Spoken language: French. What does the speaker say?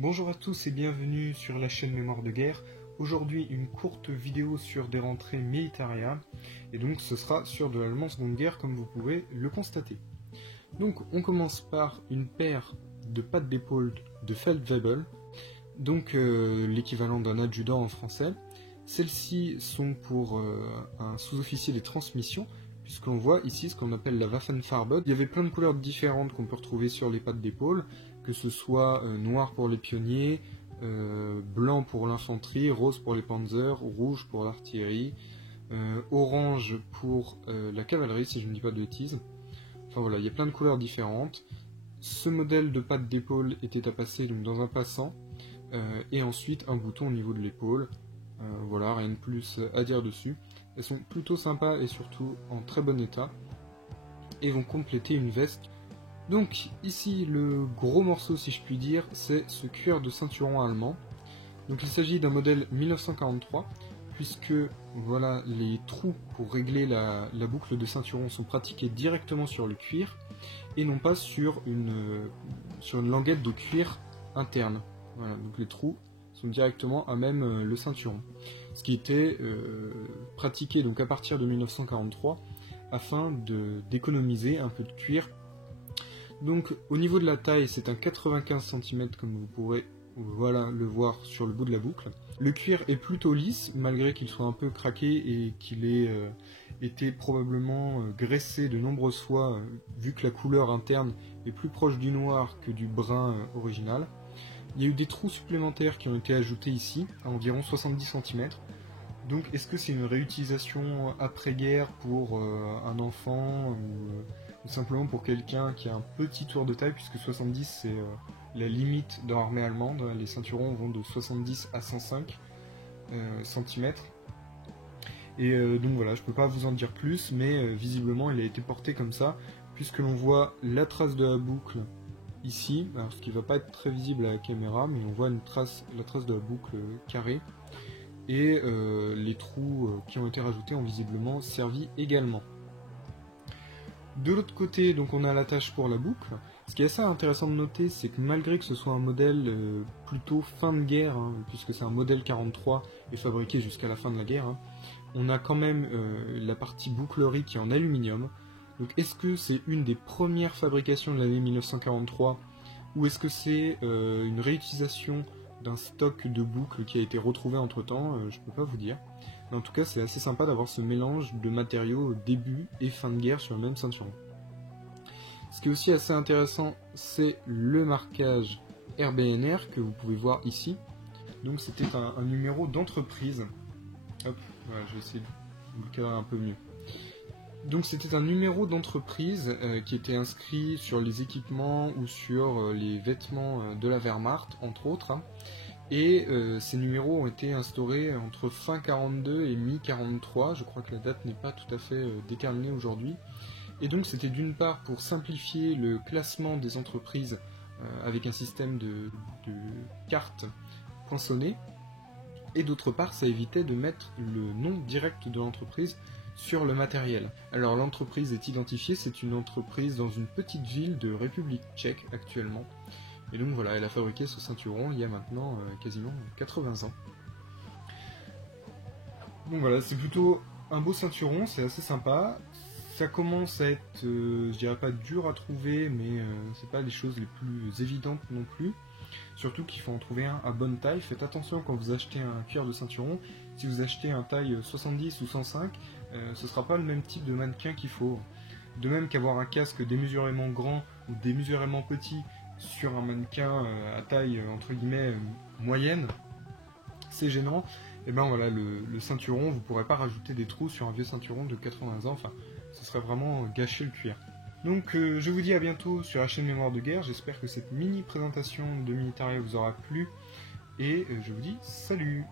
Bonjour à tous et bienvenue sur la chaîne Mémoire de Guerre. Aujourd'hui une courte vidéo sur des rentrées Militaria, et donc ce sera sur de l'allemand seconde guerre comme vous pouvez le constater. Donc on commence par une paire de pattes d'épaule de Feldwebel, donc l'équivalent d'un adjudant en français. Celles-ci sont pour un sous-officier des transmissions, puisqu'on voit ici ce qu'on appelle la Waffenfarbe. Il y avait plein de couleurs différentes qu'on peut retrouver sur les pattes d'épaule, que ce soit noir pour les pionniers, blanc pour l'infanterie, rose pour les panzers, rouge pour l'artillerie, orange pour la cavalerie si je ne dis pas de bêtises. Enfin voilà, il y a plein de couleurs différentes. Ce modèle de pattes d'épaule était à passer donc dans un passant, et ensuite un bouton au niveau de l'épaule. Voilà, rien de plus à dire dessus. Elles sont plutôt sympas et surtout en très bon état, et vont compléter une veste. Donc ici le gros morceau si je puis dire, c'est ce cuir de ceinturon allemand. Donc il s'agit d'un modèle 1943, puisque voilà, les trous pour régler la boucle de ceinturon sont pratiqués directement sur le cuir, et non pas sur une languette de cuir interne. Voilà, donc les trous sont directement à même le ceinturon. Ce qui était pratiqué donc à partir de 1943 afin d'économiser un peu de cuir. Donc au niveau de la taille, c'est un 95 cm comme vous pourrez le voir sur le bout de la boucle. Le cuir est plutôt lisse malgré qu'il soit un peu craqué et qu'il ait été probablement graissé de nombreuses fois vu que la couleur interne est plus proche du noir que du brun original. Il y a eu des trous supplémentaires qui ont été ajoutés ici, à environ 70 cm. Donc est-ce que c'est une réutilisation après-guerre pour un enfant ou simplement pour quelqu'un qui a un petit tour de taille, puisque 70 c'est la limite de l'armée allemande, les ceinturons vont de 70 à 105 cm. Et donc voilà, je peux pas vous en dire plus, mais visiblement il a été porté comme ça, puisque l'on voit la trace de la boucle ici, alors ce qui va pas être très visible à la caméra, mais on voit la trace de la boucle carrée, et les trous qui ont été rajoutés ont visiblement servi également. De l'autre côté, donc on a l'attache pour la boucle. Ce qui est assez intéressant de noter, c'est que malgré que ce soit un modèle plutôt fin de guerre, puisque c'est un modèle 43 et fabriqué jusqu'à la fin de la guerre, on a quand même la partie bouclerie qui est en aluminium. Donc est-ce que c'est une des premières fabrications de l'année 1943, ou est-ce que c'est une réutilisation d'un stock de boucles qui a été retrouvé entre temps, je peux pas vous dire. Mais en tout cas c'est assez sympa d'avoir ce mélange de matériaux début et fin de guerre sur le même ceinturon. Ce qui est aussi assez intéressant, c'est le marquage RBNR que vous pouvez voir ici. Donc c'était un numéro d'entreprise. Hop, voilà, je vais essayer de vous le cadrer un peu mieux. Donc c'était un numéro d'entreprise qui était inscrit sur les équipements ou sur les vêtements de la Wehrmacht, entre autres. Et ces numéros ont été instaurés entre fin 42 et mi-43, je crois que la date n'est pas tout à fait déterminée aujourd'hui. Et donc c'était d'une part pour simplifier le classement des entreprises avec un système de cartes poinçonnées, et d'autre part ça évitait de mettre le nom direct de l'entreprise sur le matériel. Alors l'entreprise est identifiée, c'est une entreprise dans une petite ville de République tchèque actuellement. Et donc voilà, elle a fabriqué ce ceinturon il y a maintenant quasiment 80 ans. Donc voilà, c'est plutôt un beau ceinturon, c'est assez sympa. Ça commence à être, je dirais pas dur à trouver, mais c'est pas les choses les plus évidentes non plus. Surtout qu'il faut en trouver un à bonne taille. Faites attention quand vous achetez un cuir de ceinturon. Si vous achetez un taille 70 ou 105, ce sera pas le même type de mannequin qu'il faut. De même qu'avoir un casque démesurément grand ou démesurément petit sur un mannequin à taille entre guillemets moyenne, c'est gênant. Et ben voilà, le ceinturon, vous pourrez pas rajouter des trous sur un vieux ceinturon de 80 ans. Enfin, ce serait vraiment gâcher le cuir. Donc je vous dis à bientôt sur la chaîne Mémoire de Guerre, j'espère que cette mini présentation de Militaria vous aura plu, et je vous dis salut!